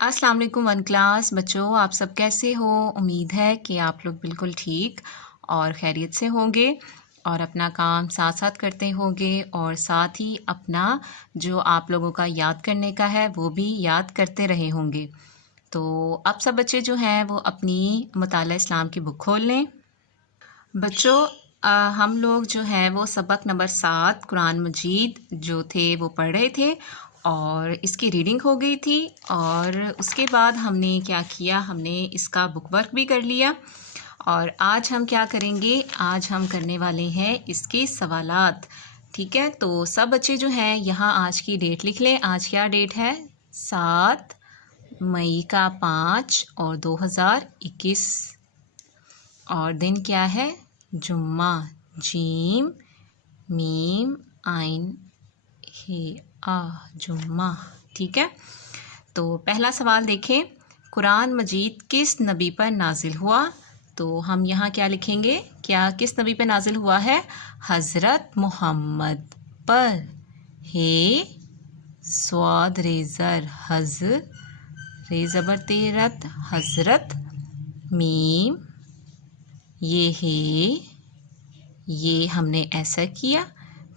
अस्सलाम वालेकुम one class बच्चों, आप सब कैसे हो। उम्मीद है कि आप लोग बिल्कुल ठीक और खैरियत से होंगे और अपना काम साथ साथ करते होंगे और साथ ही अपना जो आप लोगों का याद करने का है वो भी याद करते रहे होंगे। तो अब सब बच्चे जो हैं वो अपनी मुताला इस्लाम की बुक खोल लें। बच्चों हम लोग जो है वो सबक नंबर 7 कुरान मजीद जो थे वो पढ़ रहे थे और इसकी रीडिंग हो गई थी और उसके बाद हमने क्या किया, हमने इसका बुक वर्क भी कर लिया। और आज हम क्या करेंगे, आज हम करने वाले हैं इसके सवालात। ठीक है, तो सब बच्चे जो हैं यहाँ आज की डेट लिख लें। आज क्या डेट है, 7 मई का 5 और 2021 और दिन क्या है, जुम्मा, जीम मीम आइन हे आ, जुम्मा। ठीक है, तो पहला सवाल देखें, कुरान मजीद किस नबी पर नाजिल हुआ। तो हम यहाँ क्या लिखेंगे, क्या किस नबी पर नाजिल हुआ है, हज़रत मोहम्मद पर। हे स्वाद रेज़र हज़ रे ज़बर तेरत हज़रत, मीम ये है, ये हमने ऐसा किया,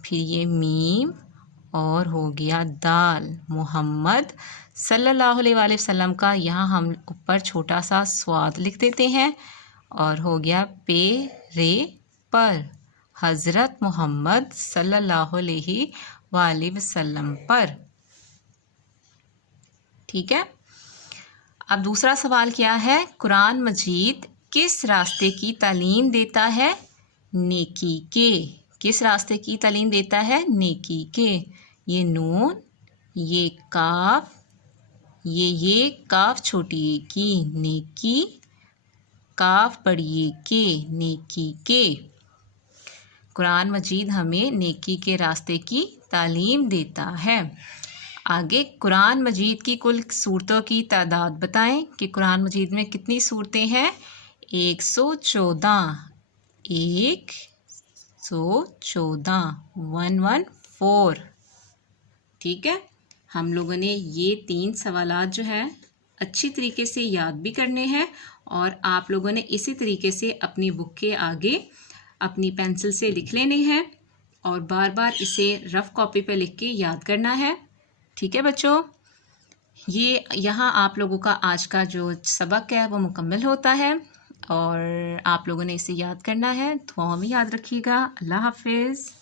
फिर ये मीम और हो गया दाल, मोहम्मद सल्लल्लाहु अलैहि वसल्लम का यहाँ हम ऊपर छोटा सा स्वाद लिख देते हैं और हो गया पे रे पर, हज़रत मोहम्मद सल्लल्लाहु अलैहि वसल्लम पर। ठीक है, अब दूसरा सवाल क्या है, कुरान मजीद किस रास्ते की तालीम देता है, नेकी के। किस रास्ते की तालीम देता है, नेकी के। ये नून, ये काफ, ये काफ छोटी ए की, नेकी, काफ बड़ी ए के, नेकी के। कुरान मजीद हमें नेकी के रास्ते की तालीम देता है। आगे, कुरान मजीद की कुल सूरतों की तादाद बताएं कि कुरान मजीद में कितनी सूरतें हैं, 114, 114, 114। ठीक है, हम लोगों ने ये 3 सवालात जो है अच्छी तरीके से याद भी करने हैं और आप लोगों ने इसी तरीके से अपनी बुक के आगे अपनी पेंसिल से लिख लेने हैं और बार बार इसे रफ़ कॉपी पे लिख के याद करना है। ठीक है बच्चों, ये यहाँ आप लोगों का आज का जो सबक है वो मुकम्मल होता है और आप लोगों ने इसे याद करना है। दुआओं में याद रखिएगा। अल्लाह हाफिज़।